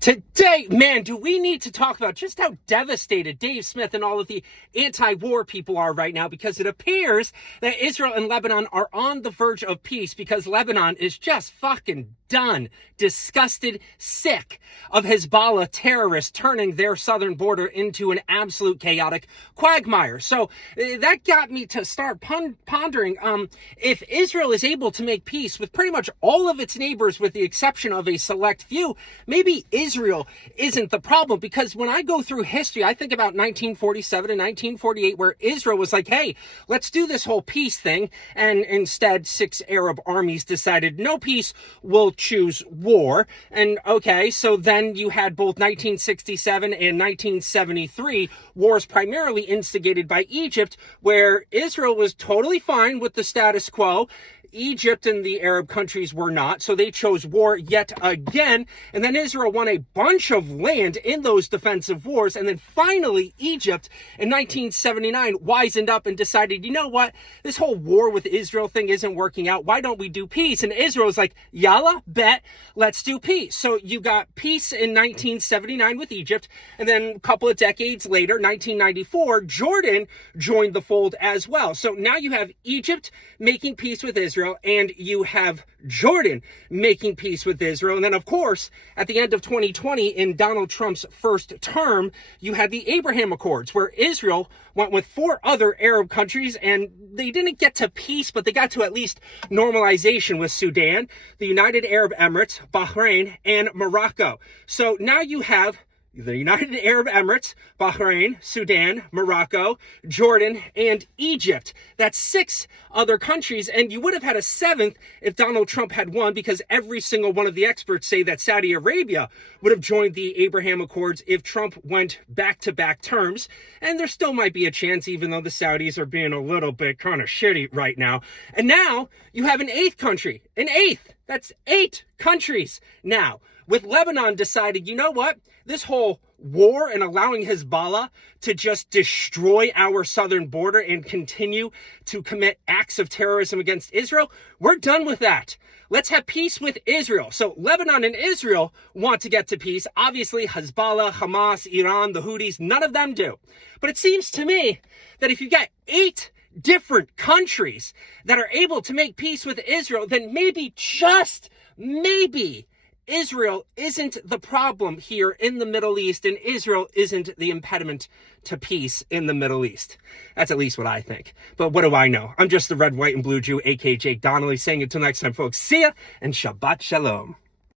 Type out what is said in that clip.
Today, man, do we need to talk about just how devastated Dave Smith and all of the anti-war people are right now, because it appears that Israel and Lebanon are on the verge of peace because Lebanon is just fucking done, disgusted, sick of Hezbollah terrorists turning their southern border into an absolute chaotic quagmire. So that got me to start pondering, if Israel is able to make peace with pretty much all of its neighbors with the exception of a select few, maybe Israel isn't the problem. Because when I go through history, I think about 1947 and 1948, where Israel was like, hey, let's do this whole peace thing. And instead, 6 Arab armies decided no peace, we'll choose war. And okay, so then you had both 1967 and 1973 wars primarily instigated by Egypt, where Israel was totally fine with the status quo. Egypt and the Arab countries were not, so they chose war yet again. And then Israel won a bunch of land in those defensive wars. And then finally, Egypt in 1979 wisened up and decided, you know what? This whole war with Israel thing isn't working out. Why don't we do peace? And Israel was like, yalla, bet, let's do peace. So you got peace in 1979 with Egypt. And then a couple of decades later, 1994, Jordan joined the fold as well. So now you have Egypt making peace with Israel, and you have Jordan making peace with Israel. And then, of course, at the end of 2020, in Donald Trump's first term, you had the Abraham Accords, where Israel went with 4 other Arab countries, and they didn't get to peace, but they got to at least normalization with Sudan, the United Arab Emirates, Bahrain, and Morocco. So now you have the United Arab Emirates, Bahrain, Sudan, Morocco, Jordan, and Egypt. That's 6 other countries, and you would have had a 7th if Donald Trump had won, because every single one of the experts say that Saudi Arabia would have joined the Abraham Accords if Trump went back-to-back terms. And there still might be a chance, even though the Saudis are being a little bit kind of shitty right now. And now you have an 8th country, an 8th. That's 8 countries now, with Lebanon decided, you know what? This whole war and allowing Hezbollah to just destroy our southern border and continue to commit acts of terrorism against Israel, we're done with that. Let's have peace with Israel. So Lebanon and Israel want to get to peace. Obviously, Hezbollah, Hamas, Iran, the Houthis, none of them do. But it seems to me that if you got 8 different countries that are able to make peace with Israel, then maybe, just maybe, Israel isn't the problem here in the Middle East, and Israel isn't the impediment to peace in the Middle East. That's at least what I think. But what do I know? I'm just the red, white, and blue Jew, aka Jake Donnelly, saying until next time, folks, see ya, and Shabbat Shalom.